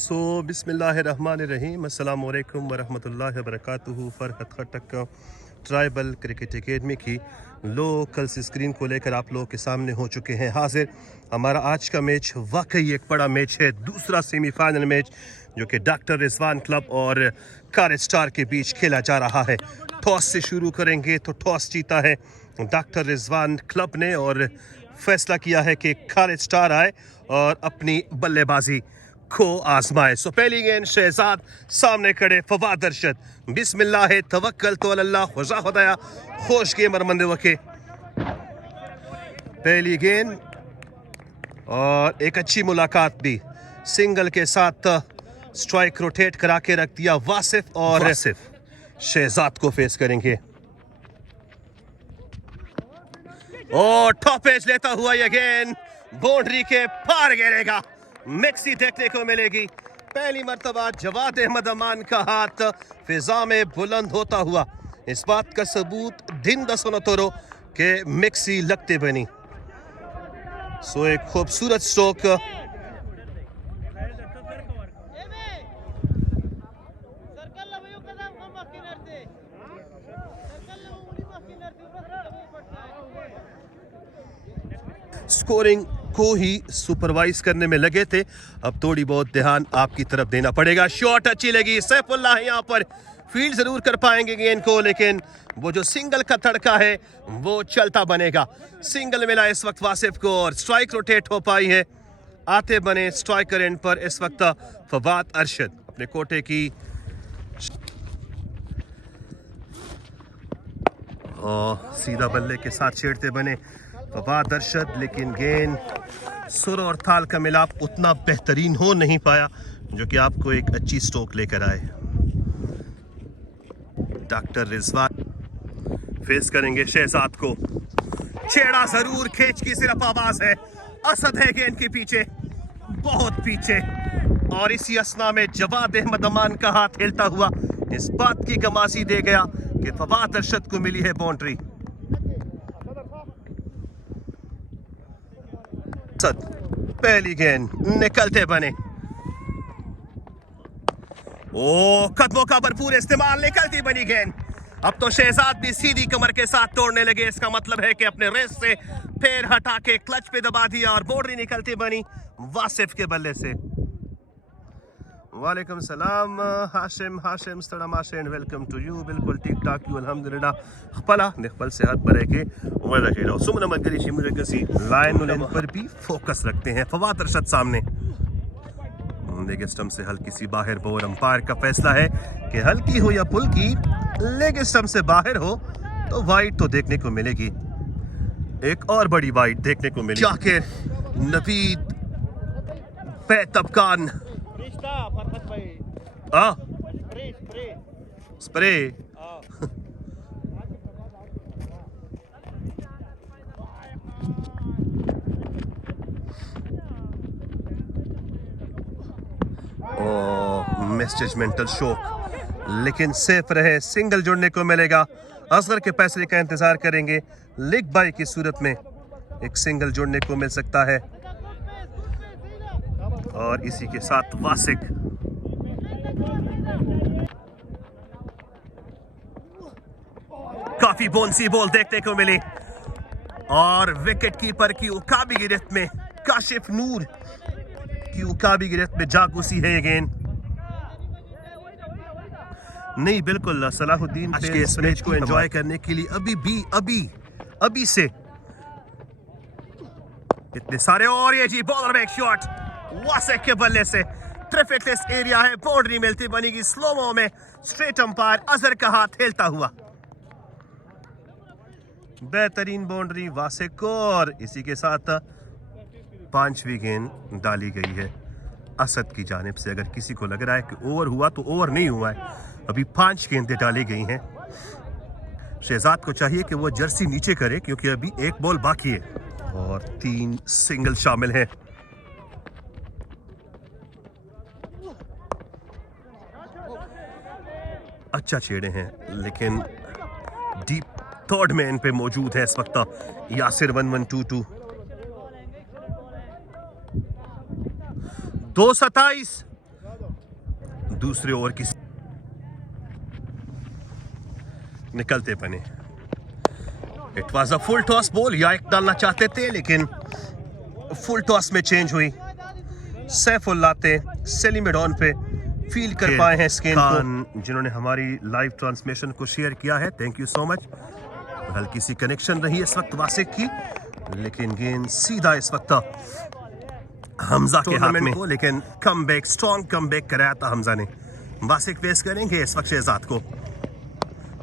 बिस्मिल्लाहिर्रहमानिर्रहीम अस्सलाम वालेकुम वरहमतुल्लाहि वबरकातुहू। फरहत खटक ट्राइबल क्रिकेट एकेडमी की लोकल स्क्रीन को लेकर आप लोगों के सामने हो चुके हैं हाजिर। हमारा आज का मैच वाकई एक बड़ा मैच है, दूसरा सेमीफाइनल मैच जो कि डॉक्टर रिजवान क्लब और खालिद स्टार के बीच खेला जा रहा है। टॉस से शुरू करेंगे तो टॉस जीता है डॉक्टर रिजवान क्लब ने और फैसला किया है कि खालिद स्टार आए और अपनी बल्लेबाजी को आजमाए। सो पहली गेंद शहजाद, सामने खड़े फवाद अरशद। बिस्मिल्लाह तवक्कल तो अल्लाह खुदा खुदाया खुश गेम अरमंद वके। पहली गेंद और एक अच्छी मुलाकात भी, सिंगल के साथ स्ट्राइक रोटेट करा के रख दिया वासिफ और शहजाद को फेस करेंगे। और टॉप एज लेता हुआ यह गेंद बाउंड्री के पार गिरेगा। मिक्सी देखने को मिलेगी। पहली मर्तबा जवाद अहमद अमान का हाथ फिजा में बुलंद होता हुआ, इस बात का सबूत दिन दसों तोरो के मिक्सी लगते बनी। सो एक खूबसूरत स्ट्रोक। स्कोरिंग को ही सुपरवाइज करने में लगे थे, अब थोड़ी बहुत ध्यान आपकी तरफ देना पड़ेगा। शॉट अच्छी लगी, सैफुल्लाह यहाँ पर फील्ड जरूर कर पाएंगे गेंद को, लेकिन वो जो सिंगल का तड़का है वो चलता बनेगा। सिंगल मिला इस वक्त वासिफ को और स्ट्राइक रोटेट हो पाई है। आते बने स्ट्राइकर एंड पर इस वक्त फवाद अरशद अपने कोटे की और सीधा बल्ले के साथ छेड़ते बने फवाद अरशद, लेकिन गेंद सुर और ताल का मिलाप उतना बेहतरीन हो नहीं पाया जो कि आपको एक अच्छी स्ट्रोक लेकर आए। डॉक्टर रिजवान फेस करेंगे शहजाद को। छेड़ा जरूर, खेच की सिर्फ आवाज है। असद है गेंद के पीछे, बहुत पीछे, और इसी असना में जवाद अहमद अमान का हाथ हिलता हुआ इस बात की गमासी दे गया कि फवाद अरशद को मिली है बाउंड्री। पहली गेंद निकलते बने, ओ कदमों का भरपूर इस्तेमाल, निकलती बनी गेंद। अब तो शहजाद भी सीधी कमर के साथ तोड़ने लगे। इसका मतलब है कि अपने रेस से पैर हटा के क्लच पे दबा दिया और बाउंड्री निकलती बनी वासिफ के बल्ले से। वालेकुम सलाम हाशिम सलाम एंड वेलकम टू यू। बिल्कुल ठीक ठाक यू अल्हम्दुलिल्लाह। खपला निखबल सेहत पर के उम्र रखे रहो। सुमन मगरी शिमरे कसी लाइन पर भी फोकस रखते हैं। फवाद अरशद सामने लेग स्टंप से हल्की सी बाहर। बोर अंपायर का फैसला है कि हल्की हो या पुल की, लेग स्टंप से बाहर हो तो वाइड तो देखने को मिलेगी, एक और बड़ी वाइड देखने को मिलेगी। जाकिर नवीद बेतबकान स्प्रे मिसजजमेंटल शॉक, लेकिन सेफ रहे। सिंगल जुड़ने को मिलेगा। असगर के फैसले का इंतजार करेंगे। लेग बाई की सूरत में एक सिंगल जुड़ने को मिल सकता है और इसी के साथ वासिक काफी बोनसी बॉल देखने को मिली और विकेट कीपर की उकाबी गिरफ्त में, काशिफ नूर की उकाबी गिरफ्त में जा घुसी है ये गेंद। नहीं, बिल्कुल सलाहुद्दीन आज के इस मैच को एंजॉय करने के लिए अभी से इतने सारे, और ये जी बॉलर में एक शॉट वासिक के बल्ले से। ट्रैफिकलेस एरिया है, बाउंड्री मिलती बनेगी स्लोमो में। स्ट्रेट अंपायर अजहर का हाथ हिलता हुआ, बेहतरीन बाउंड्री वासिक को, और इसी के साथ पांचवी गेंद डाली गई है असद की जानिब से। अगर किसी को लग रहा है कि ओवर हुआ तो ओवर नहीं हुआ है, अभी 5 गेंदें डाली गई हैं। शहजाद को चाहिए कि वो जर्सी नीचे करे क्योंकि अभी एक बॉल बाकी है और 3 सिंगल शामिल हैं। अच्छा छेड़े हैं, लेकिन डीप थर्ड मैन पे मौजूद है इस वक्त यासिर 1122। 227 दूसरे ओवर की निकलते बने। It was a full toss ball, या एक डालना चाहते थे लेकिन फुल टॉस में चेंज हुई। सैफुल्लाह थे सेलिमेडॉन पे फील कर पाए हैं स्केन को, जिन्होंने हमारी लाइव ट्रांसमिशन को शेयर किया है, थैंक यू सो मच। हल्की सी कनेक्शन रही इस वक्त वासिक की, लेकिन गेंद सीधा इस वक्त हमजा के हाथ में, लेकिन कमबैक, स्ट्रॉन्ग कमबैक कराया था हमजा ने। वासिक फेस करेंगे इस वक्त शहजाद को।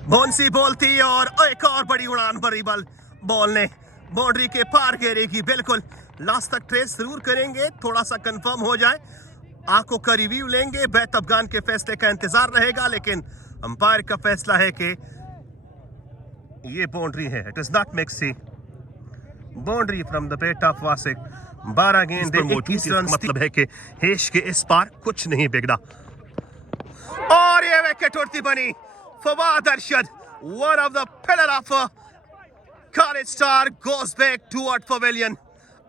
बॉन्सी बॉल थी और एक और बड़ी उड़ान भरी बॉल ने बाउंड्री के पार घेरेगी। बिल्कुल लास्ट तक ट्रेस जरूर करेंगे, थोड़ा सा कंफर्म हो जाए, आंखों का रिव्यू लेंगे, बैत अफगान के फैसले का इंतजार रहेगा, लेकिन अंपायर का फैसला है कि ये बाउंड्री है। It is not maxi, boundary from the bat of Wasiq. 12 गेंद 21 रन, मतलब है कि हेश के इस पार कुछ नहीं बिगड़ा। और ये विकेट उड़ती बनी। Fawad Arshad, one of the pillar of College Star, goes back toward pavilion.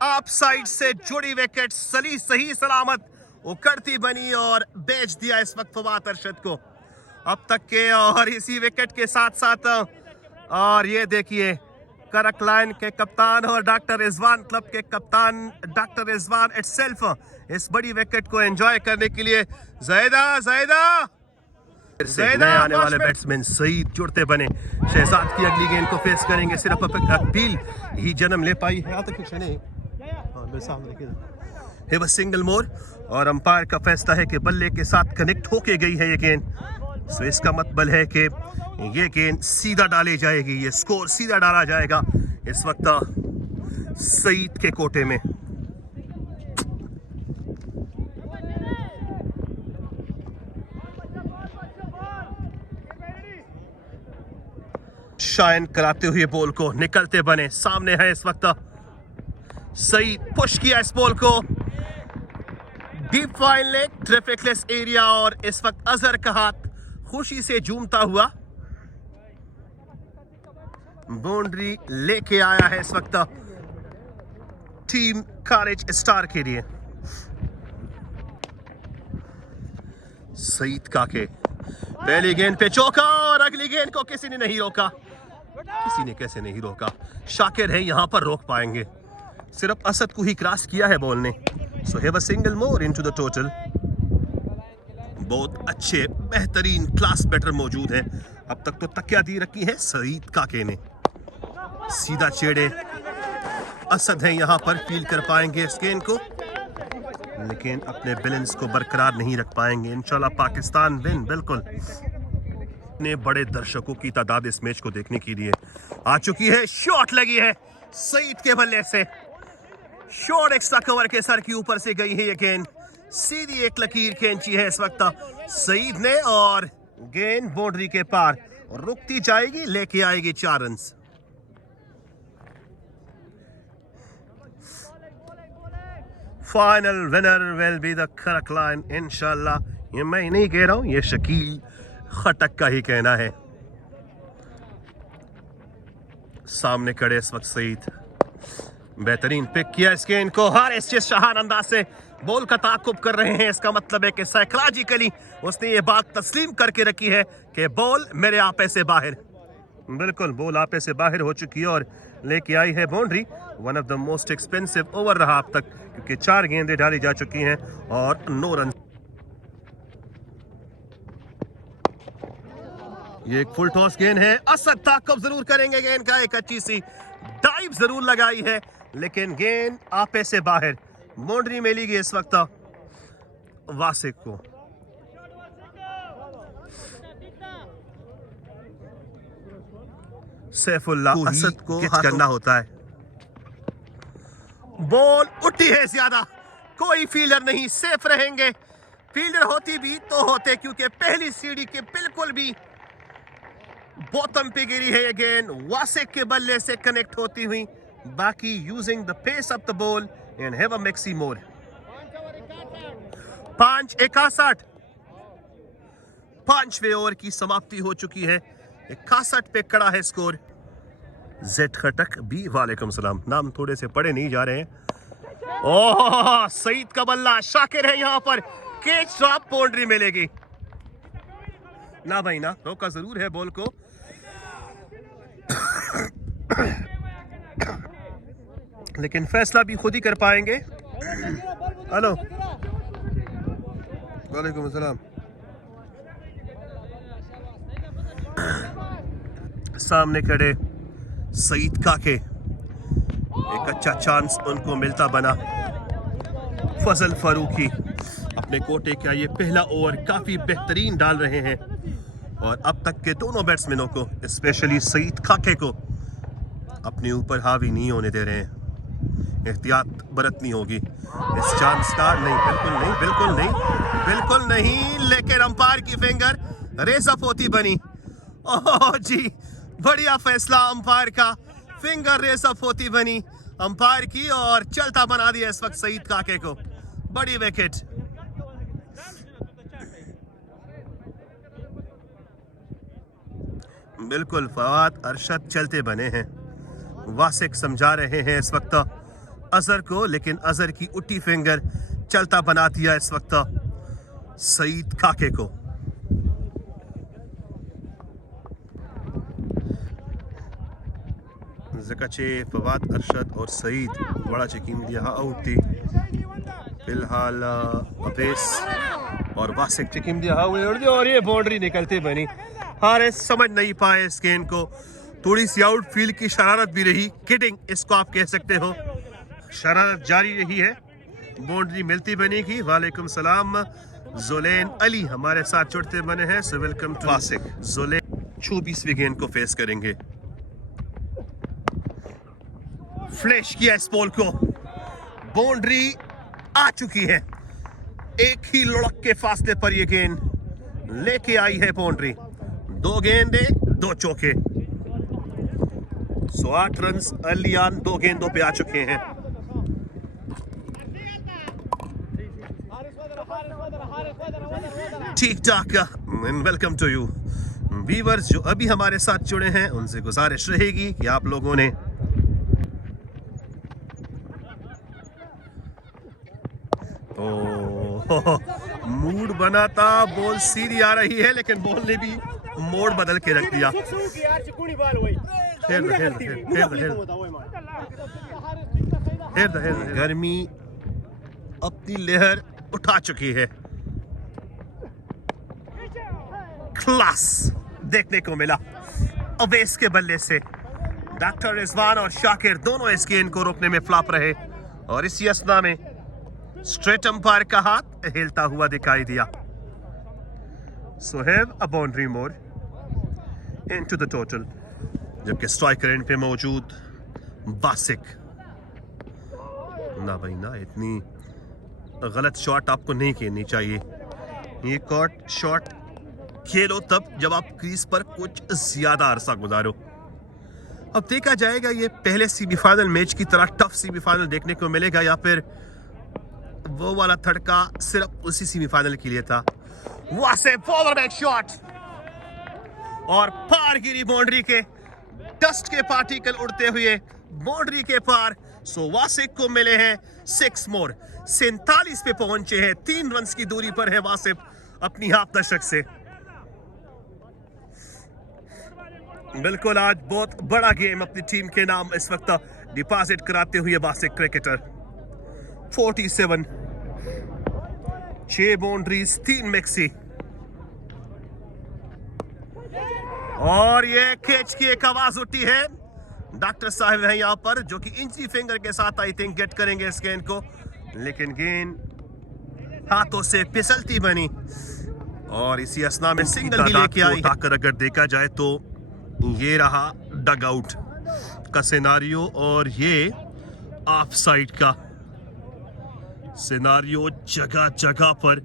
Of side से जुड़ी विकेट सही सलामत उकड़ती बनी और बेच दिया इस वक्त फवाद अरशद को अब तक के। और इसी विकेट के साथ साथ और ये देखिए करक लाइन के कप्तान और डॉक्टर रिजवान क्लब के कप्तान डॉक्टर रिजवान इटसेल्फ इस बड़ी विकेट को एंजॉय करने के लिए ज़ैदा आने वाले बैट्समैन सईद जुड़ते बने। शहजाद की अगली गेंद को फेस करेंगे, सिर्फ अपील ही जन्म ले पाई है। हे बस सिंगल मोर और अंपायर का फैसला है कि बल्ले के साथ कनेक्ट होके गई है ये गेंद। सो इसका मतलब है कि ये गेंद सीधा डाली जाएगी, ये स्कोर सीधा डाला जाएगा इस वक्त सईद के कोटे में। शाइन कराते हुए बॉल को निकलते बने, सामने है इस वक्त सईद। पुश किया इस बॉल को डीप फाइन लेग ट्रैफिकलेस एरिया और इस वक्त अजहर का हाथ खुशी से झूमता हुआ बाउंड्री लेके आया है इस वक्त टीम कॉलेज स्टार के लिए। सईद काके पहली गेंद पे चौका और अगली गेंद को किसी ने नहीं रोका। किसी ने कैसे नहीं रोका, शाकिर है यहां पर रोक पाएंगे। सिर्फ असद को ही क्रॉस किया है बॉल ने। So have a single more into the total. बहुत अच्छे बेहतरीन क्लास बैटर मौजूद हैं। अब तक तो तकिया दी रखी है सईद काके ने। सीधा छेड़े असद हैं यहां पर, फील कर पाएंगे इस गेंद को, लेकिन अपने बैलेंस को बरकरार नहीं रख पाएंगे। इंशाल्लाह पाकिस्तान विन। बिल्कुल ने बड़े दर्शकों की तादाद इस मैच को देखने के लिए आ चुकी है। शॉट लगी है सईद के बल्ले से, शॉट एक्स्ट्रा कवर के सर के ऊपर से गई है ये गेंद, सीधी एक लकीर खींची है इस वक्त सईद ने और गेंद बाउंड्री के पार रुकती जाएगी, लेके आएगी 4 run. Final winner will be the करक लाइन इंशाल्लाह। ये मैं नहीं कह रहा हूं, ये शकील खटक का ही कहना है। सामने खड़े इस वक्त सईद, बेहतरीन पिक किया इस गेंद को, हर शाहान अंदाज से बॉल का ताकुब कर रहे हैं। इसका मतलब है कि साइकोलॉजिकली उसने ये बात तस्लीम करके रखी है कि बॉल मेरे आपे से बाहर। बिल्कुल बॉल आपे से बाहर हो चुकी है और लेके आई है boundary. One of the most expensive over रहा अब तक, क्योंकि 4 गेंदें डाली जा चुकी हैं और 9 रन। ये एक फुल टॉस गेंद है, असद ताकुब जरूर करेंगे गेंद का, एक अच्छी सी डाइव जरूर लगाई है, लेकिन गेंद आपे से बाहर। बाउंड्री मिलेगी इस वक्त वासिक को। सैफुल्लाह असद को हिट करना होता है। बॉल उठी है ज्यादा, कोई फील्डर नहीं, सेफ रहेंगे। फील्डर होती भी तो होते, क्योंकि पहली सीढ़ी के बिल्कुल भी बॉटम पे गिरी है ये गेंद, वासिक के बल्ले से कनेक्ट होती हुई। बाकी using the pace of the ball and have a maxi more. 5-61, 5वें ओवर की समाप्ति हो चुकी है। 61 पे कड़ा है स्कोर। जेड खटक भी वालेकुम सलाम, नाम थोड़े से पढ़े नहीं जा रहे हैं। ओह सईद का बल्ला, शाकिर है यहां पर, कैच ड्रॉप, बाउंड्री मिलेगी। ना भाई ना, रोका जरूर है बॉल को। लेकिन फैसला भी खुद ही कर पाएंगे। हेलो, वालेकुम अस्सलाम। सामने खड़े सईद काके, एक अच्छा चांस उनको मिलता बना। फजल फारूकी अपने कोटे का ये पहला ओवर काफी बेहतरीन डाल रहे हैं और अब तक के दोनों बैट्समैनों को, स्पेशली सईद काके को, अपने ऊपर हावी नहीं होने दे रहे हैं। एहतियात बरतनी होगी इस चांस का। नहीं, बिल्कुल नहीं, बिल्कुल नहीं, बिल्कुल नहीं। लेकिन अंपायर की फिंगर रेस अप होती बनी। ओह जी, बढ़िया फैसला अंपायर का, फिंगर रेस अप होती बनी अंपायर की और चलता बना दिया इस वक्त सईद काके को। बड़ी विकेट। बिल्कुल फवाद अरशद चलते बने हैं। वासिक समझा रहे हैं इस वक्त अजहर को, लेकिन अजहर की उठी फिंगर चलता बना दिया इस वक्त सईद काके को। जकाचे फवाद अरशद और सईद बड़ा चकीम दिया आउट थी। फिलहाल अवेस और वासिक चकीम दिया और ये बाउंड्री निकलती बनी। हारिस समझ नहीं पाए इस गेंद को। थोड़ी सी आउटफील्ड की शरारत भी रही, किडिंग इसको आप कह सकते हो। शरारत जारी रही है, बाउंड्री मिलती बनेगी। वालेकुम सलाम। जुलैन अली हमारे साथ जुड़ते बने हैं, सो वेलकम टू वासिक। जुलैन 24वीं गेंद को फेस करेंगे। फ्लैश किया इस बॉल को, बाउंड्री आ चुकी है। एक ही लुढ़क के फासले पर यह गेंद लेके आई है बाउंड्री। 2 गेंदे 2 चौके, 8 रन अलियान 2 गेंदों पे आ चुके हैं। ठीक ठाक। वेलकम टू यू व्यूअर्स जो अभी हमारे साथ जुड़े हैं, उनसे गुजारिश रहेगी कि आप लोगों ने मूड बना था। बॉल सीधी आ रही है लेकिन बॉल ने भी मोड़ बदल के रख दिया। गर्मी अपनी लहर उठा चुकी है। क्लास देखने को मिला अवेस के बल्ले से। डॉक्टर रिजवान और शाकिर दोनों इस गेंद को रोकने में फ्लॉप रहे और इसी असना में स्ट्रेट अंपायर का हाथ हिलता हुआ दिखाई दिया। So have a boundary more into the total, जबकि स्ट्राइकर एंड पे मौजूद वासिक। ना भाई ना, इतनी गलत शॉट आपको नहीं खेलनी चाहिए। ये कॉट शॉट खेलो तब जब आप क्रीज पर कुछ ज्यादा अरसा गुजारो। अब देखा जाएगा ये पहले सेमीफाइनल मैच की तरह टफ सेमीफाइनल देखने को मिलेगा या फिर वो वाला थड़का सिर्फ उसी सेमीफाइनल के लिए था। वासिक फॉलो बैक शॉट और पार गिरी बाउंड्री के, डस्ट के पार्टिकल उड़ते हुए बाउंड्री के पार। सो वासिक को मिले हैं 6 मोर। 47 पे पहुंचे हैं, 3 रन की दूरी पर है वासिक अपनी हाफ दशक से। बिल्कुल आज बहुत बड़ा गेम अपनी टीम के नाम इस वक्त डिपॉजिट कराते हुए वासिक क्रिकेटर। 47, 6 बाउंड्रीज, 3 मिक्सी और ये कैच की एक आवाज उठी है। डॉक्टर साहब है यहाँ पर जो कि इंची फिंगर के साथ आई थिंक गेट करेंगे इस गेंद को, लेकिन गेंद हाथों से फिसलती बनी और इसी असना में सिंगल भी लेके आई। अगर देखा जाए तो ये रहा डग आउट का सिनारियो और ये ऑफ साइड का सिनारियो। जगह जगह पर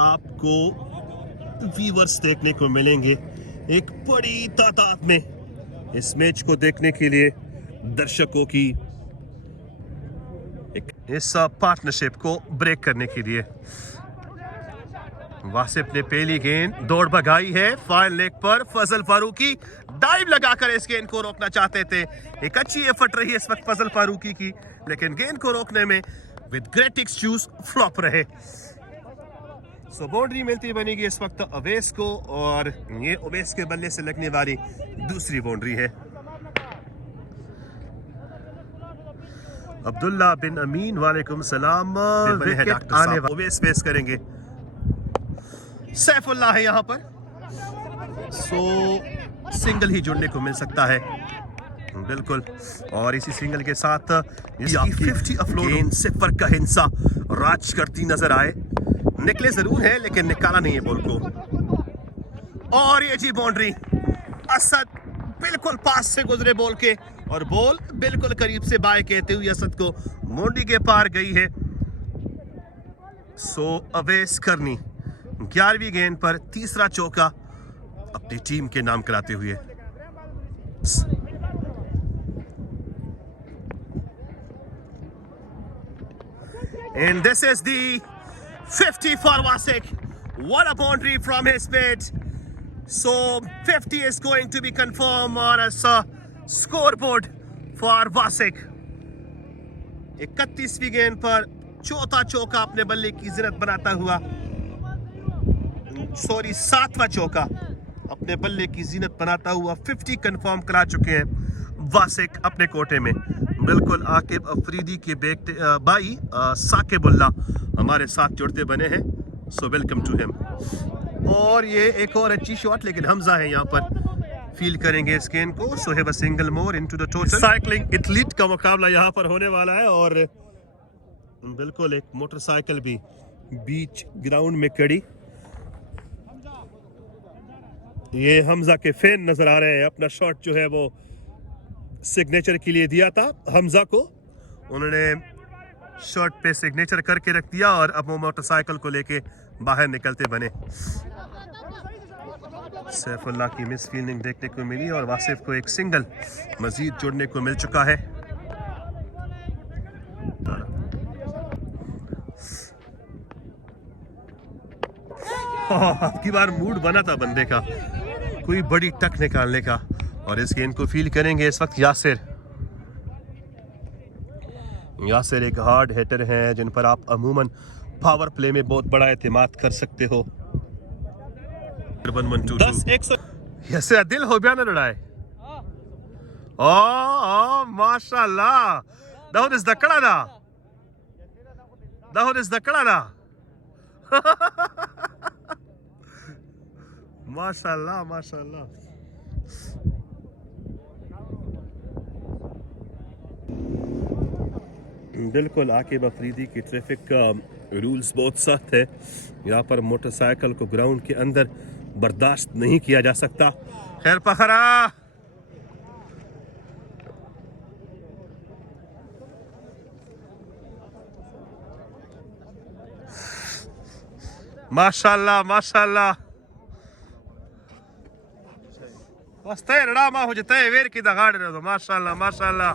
आपको व्यूअर्स देखने को मिलेंगे एक बड़ी तादाद में इस मैच को देखने के लिए दर्शकों की इस पार्टनरशिप को ब्रेक करने के लिए। वासिफ ने पहली गेंद दौड़ भगाई है फाइन लेग पर। फजल फारूकी डाइव लगाकर इस गेंद को रोकना चाहते थे। एक अच्छी एफर्ट रही इस वक्त फजल फारूकी की, लेकिन गेंद को रोकने में विद ग्रेट एक्सक्यूज फ्लॉप रहे। सो बाउंड्री मिलती बनेगी इस वक्त अवैस को, और ये अवैस के बल्ले से लगने वाली दूसरी बाउंड्री है। अब्दुल्ला बिन अमीन, वालेकुम सलाम। विकेट आने अवैस फेस करेंगे, सैफुल्लाह है यहाँ पर। सो सिंगल ही जुड़ने को मिल सकता है, बिल्कुल। और इसी सिंगल के साथ 50 अफलोड सिफर का हिंसा राज करती नजर आए। निकले जरूर है लेकिन निकाला नहीं है बॉल को। और ये जी बाउंड्री, असद बिल्कुल पास से गुजरे बॉल के, और बॉल बिल्कुल करीब से बाय कहते हुए असद को मोंडी के पार गई है। सो अवैस करनी 11वीं गेंद पर तीसरा चौका अपनी टीम के नाम कराते हुए। And this is the 50 for Wasik. What a boundary from his page. So 50 is going to be confirmed on a scoreboard for Wasik. 31वीं गेंद पर चौथा चौका अपने बल्ले की जिन्नत बनाता हुआ, 7वां चौका अपने बल्ले की जिन्नत बनाता हुआ 50 कंफर्म करा चुके हैं वासिक अपने कोटे में। बिल्कुल आकिब अफरीदी के बेटे भाई साकिबुल्ला हमारे साथ जुड़ते बने हैं, सो वेलकम टू हिम। और ये एक और अच्छी शॉट, लेकिन हमजा है यहाँ पर, फील करेंगे इस गेंद को। So have a single more into the total. Cycling athlete का मुकाबला यहाँ पर होने वाला है, और बिल्कुल एक मोटरसाइकिल भी बीच ग्राउंड में खड़ी। ये हमजा के फैन नजर आ रहे हैं, अपना शॉट जो है वो सिग्नेचर के लिए दिया था हमजा को, उन्होंने शर्ट पे सिग्नेचर करके रख दिया, और अब वो मोटरसाइकिल को लेके बाहर निकलते बने। सैफुल्लाह की मिस फील्डिंग देखने को मिली, और वासिफ को एक सिंगल मजीद जुड़ने को मिल चुका है। अब की बार मूड बना था बंदे का, कोई बड़ी टक निकालने का, और इस गेंद को फील करेंगे इस वक्त यासिर। यासिर एक हार्ड हिटर हैं जिन पर आप अमूमन पावर प्ले में बहुत बड़ा एतमाद कर सकते हो। 10-1 यासिर दिल हो गया ना लड़ाए। ओ माशाल्लाह, दाऊद इस दकड़ा ना, दाऊद इस दकड़ा ना। माशाल्लाह माशाल्लाह। बिल्कुल आकिब अफरीदी की ट्रैफिक का रूल्स बहुत सख्त है, यहाँ पर मोटरसाइकिल को ग्राउंड के अंदर बर्दाश्त नहीं किया जा सकता। खैर पखरा, माशाल्लाह माशाल्लाह। वस्ते रडामा हो जाता है वेर की दगाड़ रहे हो, माशाल्लाह माशाल्लाह।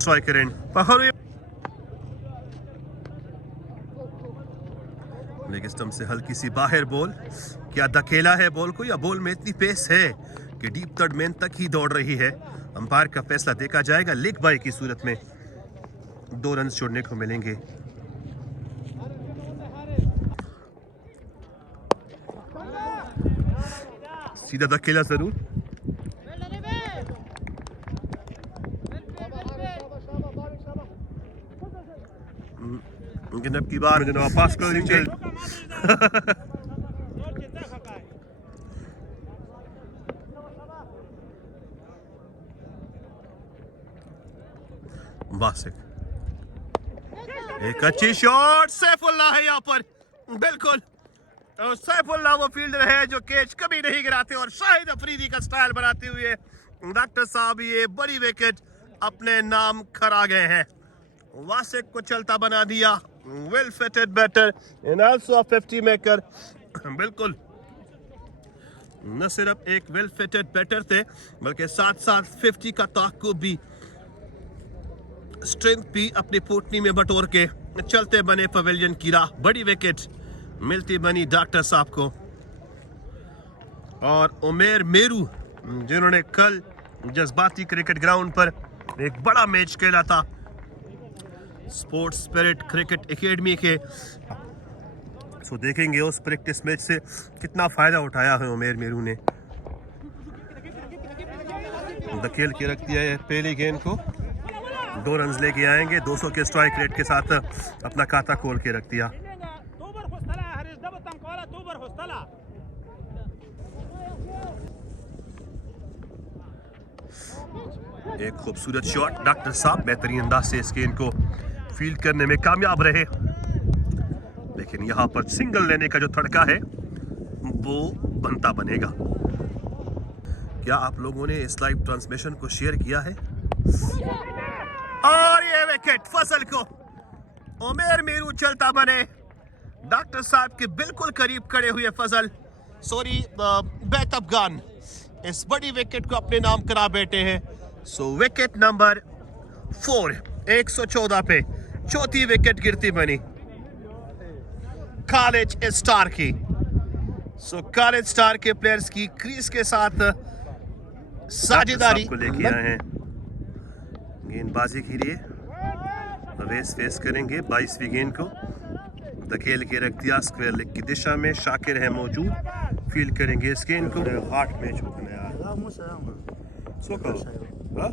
सोय करें फखरु लेग स्टंप से हल्की सी बाहर बॉल। क्या धकेला है बॉल को, या बॉल में इतनी पेस है कि डीप थर्ड मैन तक ही दौड़ रही है। अंपायर का फैसला देखा जाएगा। लेग बाय की सूरत में 2 रन छोड़ने को मिलेंगे। सीधा धकेला जरूर, लेकिन अब की बार पास कर लीजिए। वासिक एक अच्छी शॉट, सैफुल्लाह है यहाँ पर, बिल्कुल। और सैफुल्लाह वो फील्डर है जो कैच कभी नहीं गिराते, और शाहिद अफरीदी का स्टाइल बनाते हुए डॉक्टर साहब ये बड़ी विकेट अपने नाम खरा गए हैं। वासिक को चलता बना दिया, well fitted batter and also a 50 maker. बिल्कुल न सिर्फ एक वेल फिटेड बैटर थे, बल्कि साथ साथ 50 का ताक़ुब भी, स्ट्रेंथ भी अपनी पोटनी में बटोर के चलते बने पवेलियन की राह। बड़ी विकेट मिलती बनी डॉक्टर साहब को। और उमेर मेरू जिन्होंने कल जज्बाती क्रिकेट ग्राउंड पर एक बड़ा मैच खेला था स्पोर्ट्स स्पिरिट क्रिकेट एकेडमी के। सो देखेंगे उस प्रैक्टिस मैच से कितना फायदा उठाया है उमेर मेरू ने। धकेल के रख दिया है पहली गेंद को, 2 रन लेके आएंगे। 200 के स्ट्राइक रेट के साथ अपना खाता खोल के रख दिया। एक खूबसूरत शॉट, डॉक्टर साहब बेहतरीन अंदाज से इस गेंद को फील्ड करने में कामयाब रहे, लेकिन यहां पर सिंगल लेने का जो तड़का है वो बनता बनेगा। क्या आप लोगों ने इस लाइव ट्रांसमिशन को शेयर किया है? और ये विकेट फजल को उमेर मेरू चलता बने। डॉक्टर साहब के बिल्कुल करीब खड़े हुए फजल, सॉरी बैत अफगान, इस बड़ी विकेट को अपने नाम करा बैठे हैं। सो विकेट नंबर 4, 114 पे चौथी विकेट गिरती बनी कॉलेज स्टार की। सो कॉलेज स्टार के प्लेयर्स की क्रीज के साथ साझेदारी को लेके आए हैं गेंदबाजी के लिए। अवेस फेस करेंगे 22वीं गेंद को, धकेल के रख दिया स्क्वायर लेग की दिशा में। शाकिर है मौजूद, फील्ड करेंगे इस गेंद को। हार्ट मैच होने यार सो कहो हाँ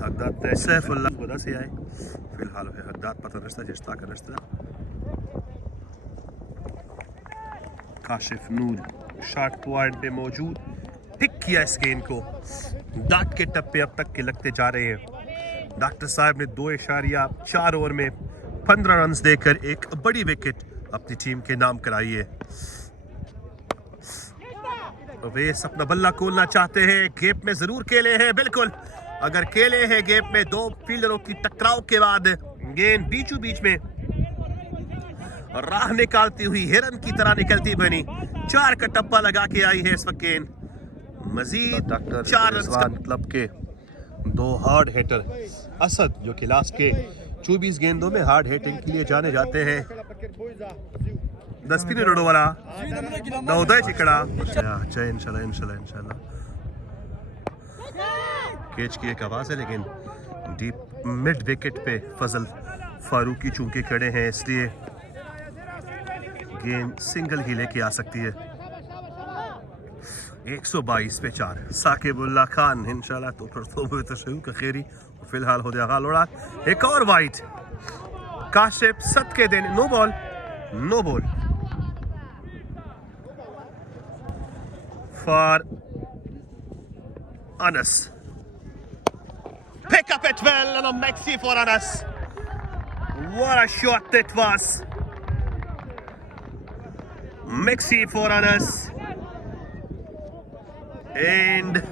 हकदार सैफुल्लाह वजह से आए फिलहाल है हकदार पता नश्ता जिस्ता का नश्ता। काशिफ नूर शॉट पॉइंट पे मौजूद, पिक किया इस गेंद को। डाट के टप्पे अब तक के लगते जा रहे हैं। डॉक्टर साहब ने 2.4 ओवर में 15 रन देकर एक बड़ी विकेट अपनी टीम के नाम कराई है। अवेस अपना बल्ला खोलना चाहते हैं, गेप में जरूर खेले हैं, बिल्कुल अगर खेले हैं गेप में। 2 फील्डरों की टकराव के बाद गेंद बीचों बीच में राह निकालती हुई हिरन की तरह निकलती बनी। 4 का टप्पा लगा के आई है इस वक्त गेंद। मजीद 4 रन क्लब के 2 हार्ड हिटर असद जो कि लास्ट के 24 गेंदों में हार्ड हिटिंग के लिए जाने जाते हैं। 10 रोडो वाला उदय चिकड़ा इंशाल्लाह कैच की एक आवाज है, लेकिन डीप मिड विकेट पे फजल फारूकी चूंकि खड़े हैं इसलिए गेंद सिंगल ही लेके आ सकती है। 122 पे 4 साकिबुल्ला खान इंशाल्लाह तो शुरू का खेरी फिलहाल हो गया गालोड़ा। एक और वाइट काशिफ सद के देने, no ball for Anas. Pick up it well and a maxi for Anas. What a shot that was. Maxi for Anas. And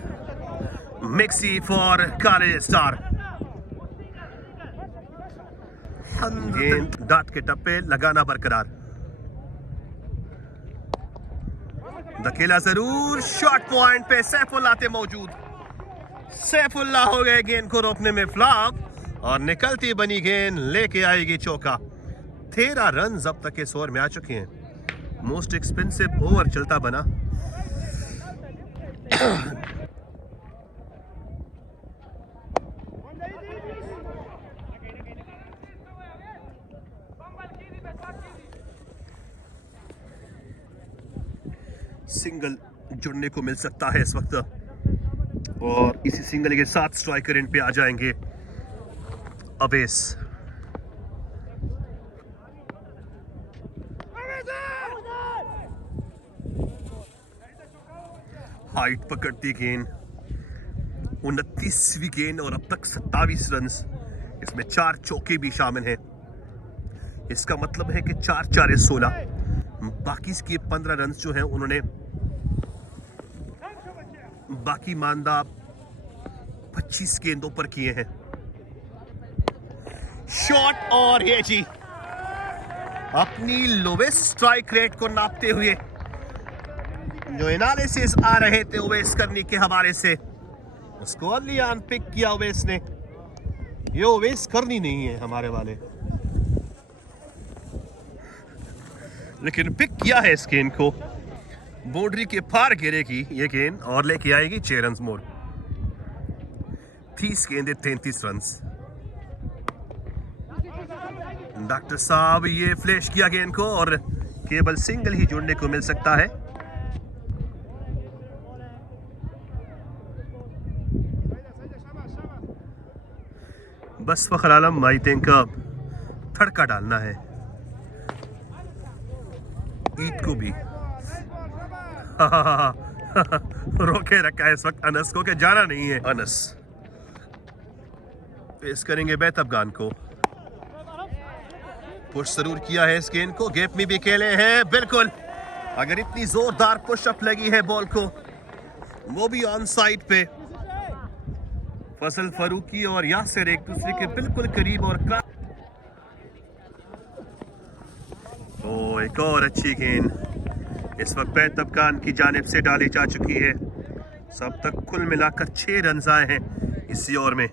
Maxi for College Star. गेंद डाट के टप्पे लगाना बरकरार। धकेला जरूर, शॉट पॉइंट पे सैफुल्लाह थे मौजूद। सैफुल्लाह हो गए गेंद को रोकने में फ्लॉप और निकलती बनी गेंद लेके आएगी चौका। 13 रन अब तक के 100 ओवर में आ चुके हैं। मोस्ट एक्सपेंसिव ओवर चलता बना। सिंगल जुड़ने को मिल सकता है इस वक्त और इसी सिंगल के साथ स्ट्राइकर एंड पे आ जाएंगे अवेस। हाइट पकड़ती गेंद, 29वीं गेंद और अब तक 27 रन, इसमें 4 चौके भी शामिल हैं। इसका मतलब है कि 4 16 बाकी के 15 रन जो हैं उन्होंने बाकी मानदा 25 गेंदों पर किए हैं। शॉट और ये जी अपनी लोवेस्ट स्ट्राइक रेट को नापते हुए जो एनालिसिस आ रहे थे ओवेस करनी के हवाले से, उसको अर्ली ऑन पिक किया ओवेस ने ये ओवेस करनी नहीं है हमारे वाले, लेकिन पिक किया है इस गेंद को, बाउंड्री के पार गिरेगी ये गेंद और लेके आएगी 6 रन मोर। 30 गेंदे 33 रन। डॉक्टर साहब ये फ्लैश किया गेंद को और केवल सिंगल ही जोड़ने को मिल सकता है। बस फखर आलम आई थिंक थड़का डालना है ईद को भी। रोके रखा है इस वक्त अनस को कि जाना नहीं है। अनस पेश करेंगे बैत अफगान को, पुश जरूर किया है इस गेंद को, गैप में भी खेले हैं बिल्कुल। अगर इतनी जोरदार पुशअप लगी है बॉल को, वो भी ऑन साइड पे। फजल फारूकी और यासिर एक दूसरे के बिल्कुल करीब और एक और अच्छी गेंद इस वक्त बैत अफगान की जानिब से डाली जा चुकी है। सब तक कुल मिलाकर 6 रन आए हैं इसी ओवर में।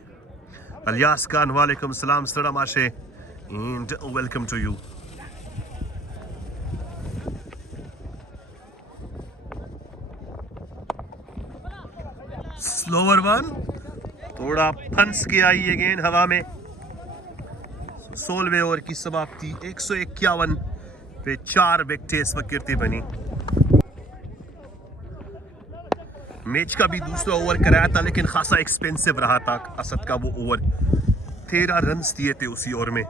अलियास खान वालेकुम सलाम सलाम आशे and welcome to you. Slower one, थोड़ा फंस के आई ये गेंद हवा में। 16वें ओवर की समाप्ति 151 पे 4 विकेटें इस वक्त गिरती बनी। मैच का भी दूसरा ओवर कराया था लेकिन खासा एक्सपेंसिव रहा था असद का वो ओवर। 13 रन दिए थे उसी ओवर में।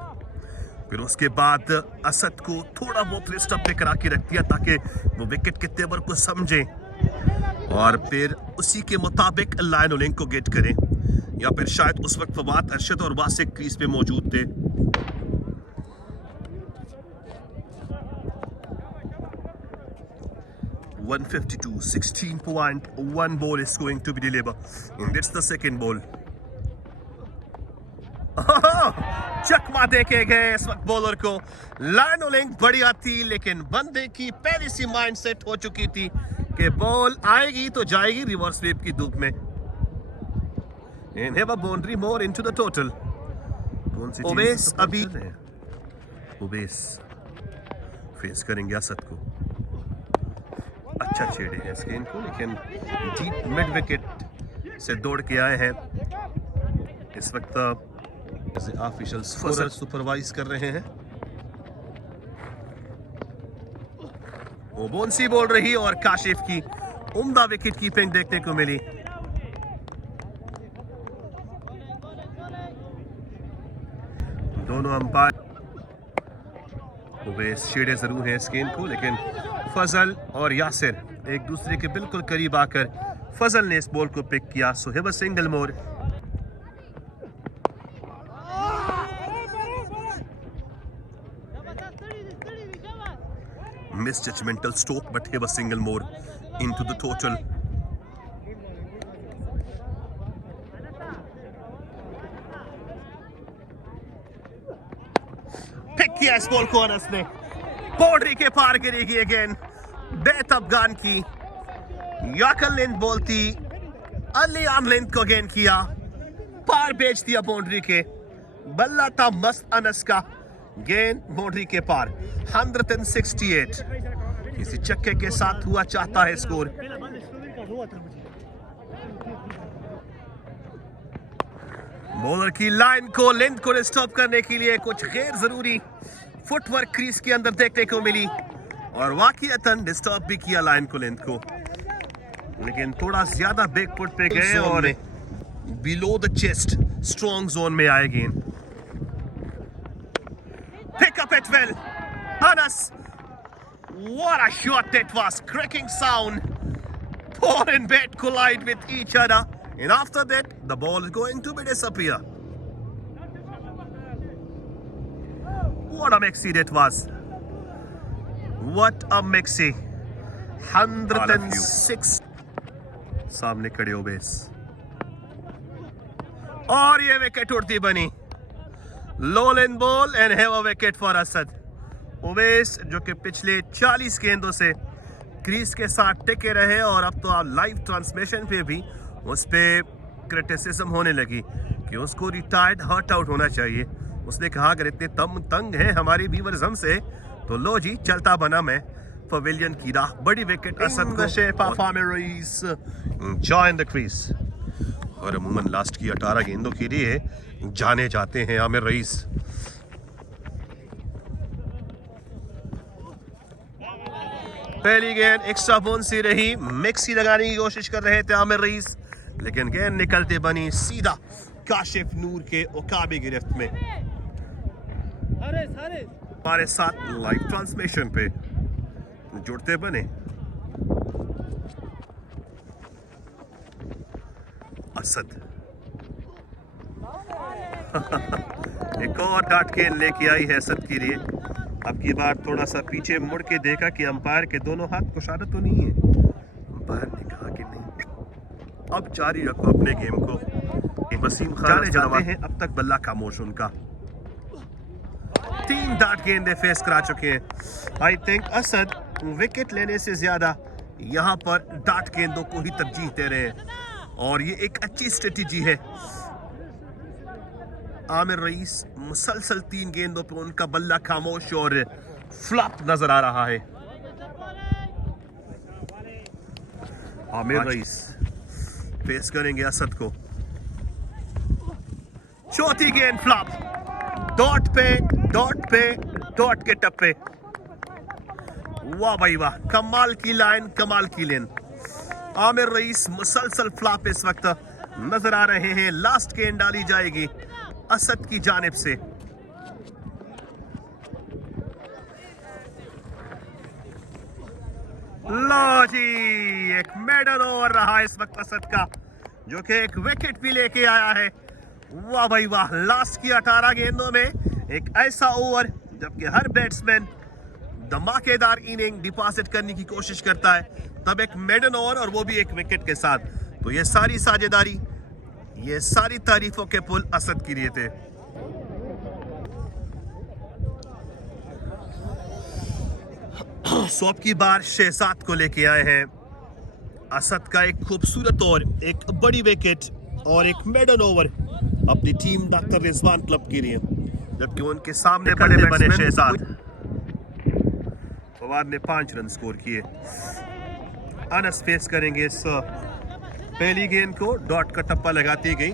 फिर उसके बाद असद को थोड़ा बहुत रिस्ट अप पे करा के रख दिया ताकि वो विकेट के तेवर को समझे और फिर उसी के मुताबिक लायन ओलिंग को गेट करें, या फिर शायद उस वक्त फवाद अरशद और वासिक क्रीज पे मौजूद थे। (152) 16.1 ball is going to be delivered and that's the second ball. चकमा देके गए इस वक्त बॉलर को। लायन ओलिंग बढ़िया थी लेकिन बंदे की पहली सी माइंड सेट हो चुकी थी कि बॉल आएगी तो जाएगी रिवर्स वेव की धूप में। And have a boundary more into the total. Owais अभी ओवेस फेस करेंगे असद को। अच्छा छेड़े हैं इस गेंद को लेकिन डीप मिड विकेट से दौड़ के आए हैं। इस वक्त ऑफिशियल्स फजल सुपरवाइज कर रहे हैं। वो बोनसी बोल रही और काशिफ की उम्दा विकेट कीपिंग देखने को मिली। दोनों अंपायर ओवेस छेड़े जरूर हैं इस गेंद को लेकिन फजल और यासिर एक दूसरे के बिल्कुल करीब आकर फजल ने इस बॉल को पिक किया। So have a single more. Misjudgmental stroke, but have a single more into the total. Pick किया इस बॉल को अनस ने, बाउंड्री के पार गिरेगी अगेन। बैत अफगान की याकल लेंथ बॉल थी, अलियान लेंथ को अगेन किया, पार भेज दिया बाउंड्री के। बल्ला था मस्त अनस का, गेंद बाउंड्री के पार। 168 किसी चक्के के साथ हुआ चाहता है स्कोर। बॉलर की लाइन को लेंथ को डिस्टर्ब करने के लिए कुछ गैर जरूरी फुटवर्क क्रीज के अंदर देखने को मिली और वाकईतन डिस्टर्ब भी किया लाइन को लेंथ को, लेकिन थोड़ा ज्यादा बैक फुट पे गए और below the chest strong zone में आए गेंद। Pick up it well. Anas. What a shot that was. Cracking sound. Ball and bat collide with each other. And after that, the ball is going to be disappear. What a maxi that was. What a maxi. 106. सामने खड़े हो base और ये wicket उड़ती बनी। Low length ball and have a wicket for Asad. Owais जो कि पिछले 40 गेंदों से क्रीज के साथ टिके रहे और अब तो आप लाइव ट्रांसमिशन पे भी उस पे क्रिटिसिज्म होने लगी कि उसको रिटायर्ड हर्ट आउट होना चाहिए। उसने कहा अगर इतने तंग हैं हमारे व्यूअर्स हमसे तो लो जी चलता बना मैं पवेलियन की राह। बड़ी विकेट असद को जॉइन द क्रीज। और अमूमन लास्ट की 18 गेंदों के लिए जाने जाते हैं आमिर रईस। पहली गेंद एक्स्ट्रा बाउंसी रही, मिक्सी लगाने की कोशिश कर रहे थे आमिर रईस, लेकिन गेंद निकलते बनी सीधा काशिफ नूर के उकाबी गिरफ्त में। हमारे साथ लाइव ट्रांसमिशन पे जुड़ते बने असद। एक और डाट गेंद लेके आई है असद के लिए। अब की बार थोड़ा सा पीछे मुड़ के देखा कि अंपायर के दोनों हाथ कुशादा तो नहीं है। अंपायर ने कहा कि नहीं, अब जारी रखो अपने गेम को। वसीम खान जाते हैं, अब तक बल्ला खामोश उनका। 3 डाट गेंदे फेस करा चुके हैं। आई थिंक असद विकेट लेने से ज्यादा यहाँ पर डाट गेंदों को ही तरजीह दे रहे हैं और ये एक अच्छी स्ट्रेटेजी है। आमिर रईस मुसलसल 3 गेंदों पर उनका बल्ला खामोश और फ्लॉप नजर आ रहा है। आमिर रईस फेस करेंगे असद को। चौथी गेंद फ्लॉप। डॉट के टप्पे। वाह भाई वाह, कमाल की लाइन, कमाल की लेन। आमिर रईस मुसलसल फ्लॉप इस वक्त नजर आ रहे हैं। लास्ट गेंद डाली जाएगी असद की जानिब से। लो जी, एक मेडल ओवर रहा इस वक्त असद का, जो कि एक विकेट भी लेके आया है। वाह भाई वाह, लास्ट की 18 गेंदों में एक ऐसा ओवर जबकि हर बैट्समैन धमाकेदार इनिंग डिपॉजिट करने की कोशिश करता है, तब एक मेडन ओवर और वो भी एक विकेट के साथ। तो ये सारी साझेदारी, ये सारी तारीफों के पुल असद के लिए थे। सो अब की बार शहजाद को लेके आए हैं। असद का एक खूबसूरत और एक बड़ी विकेट और एक मेडन ओवर अपनी टीम डॉक्टर रिजवान क्लब के लिए, जबकि उनके सामने बड़े बने शहजाद। फवाद ने 5 रन स्कोर किए। अनस फेस करेंगे इस पहली गेंद को। डॉट का टप्पा लगाती गई।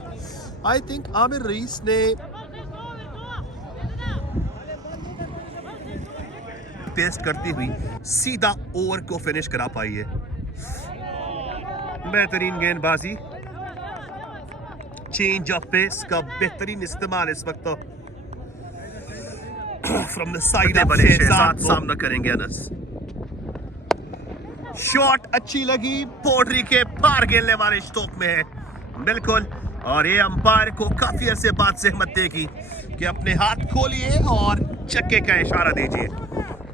आई थिंक आमिर रईस ने पेस्ट करती हुई सीधा ओवर को फिनिश करा पाई है। बेहतरीन गेंदबाजी, चेंज ऑफ पेस का बेहतरीन इस्तेमाल इस वक्त फ्रॉम द साइड बने शहजाद सामना करेंगे अनस। शॉट अच्छी लगी, पोट्री के पार खेलने वाले स्टोक में है बिल्कुल, और ये अंपायर को काफी अरसे बाद सहमत देगी कि अपने हाथ खोलिए और छक्के का इशारा दीजिए।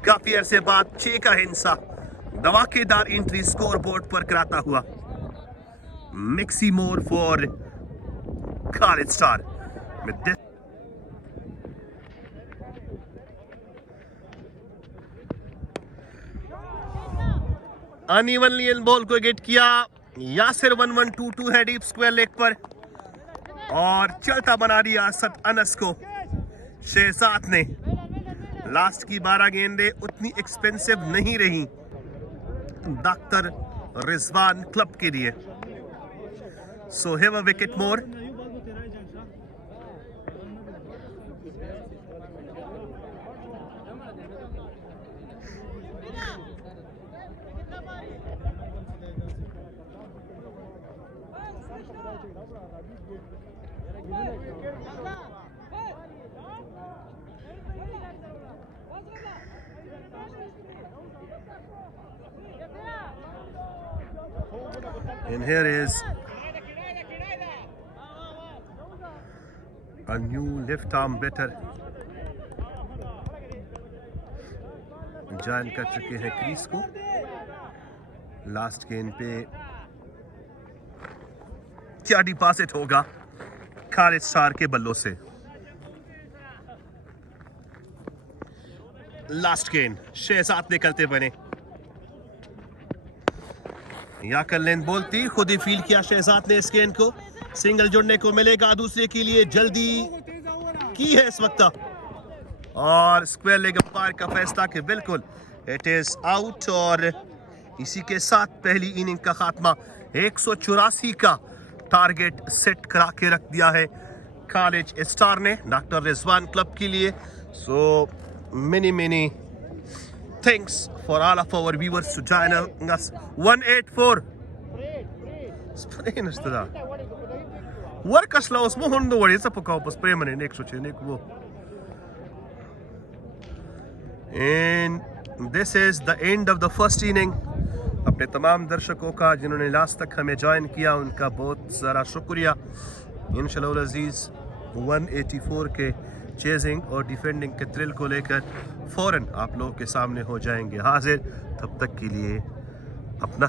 काफी अरसे बाद 6 का हिस्सा धमाकेदार एंट्री स्कोर बोर्ड पर कराता हुआ। Mixie more for Khalid star with unevenly in ball को गेट किया। यासिर 1122 है डीप स्क्वायर लेग पर और चलता बना दिया असद अनस को शहजाद ने। लास्ट की 12 गेंदें उतनी एक्सपेंसिव नहीं रही डॉक्टर रिजवान क्लब के लिए। So have a wicket more. And here is a new left arm batter join कर चुके हैं क्रीज को। लास्ट गेंद पे क्या डिपॉजिट होगा खालिद स्टार के बल्लों से। लास्ट गेंद शहजाद निकलते बने। या कर लेन बोलती खुद ही फील्ड किया शहजाद ने इस गेंद को। सिंगल जुड़ने को मिलेगा, दूसरे के लिए जल्दी की है इस वक्त, और स्क्वायर लेग अंपायर का फैसला कि बिल्कुल इट इज आउट। और इसी के साथ पहली इनिंग का खात्मा 184 का टारगेट सेट करा के रख दिया है कॉलेज स्टार ने डॉक्टर रिजवान क्लब के लिए। सो many thanks for all of our viewers to join us. 184 Sprain is that. Workas laos mo hondo wari sa pagkaw pa spray man next so chenek wo. And this is the end of the first inning. अपने तमाम दर्शकों का जिन्होंने last तक हमें join किया उनका बहुत सारा शुक्रिया। इंशाल्लाह अजीज 184 के चेजिंग और डिफेंडिंग के थ्रिल को लेकर फौरन आप लोगों के सामने हो जाएंगे हाजिर। तब तक के लिए अपना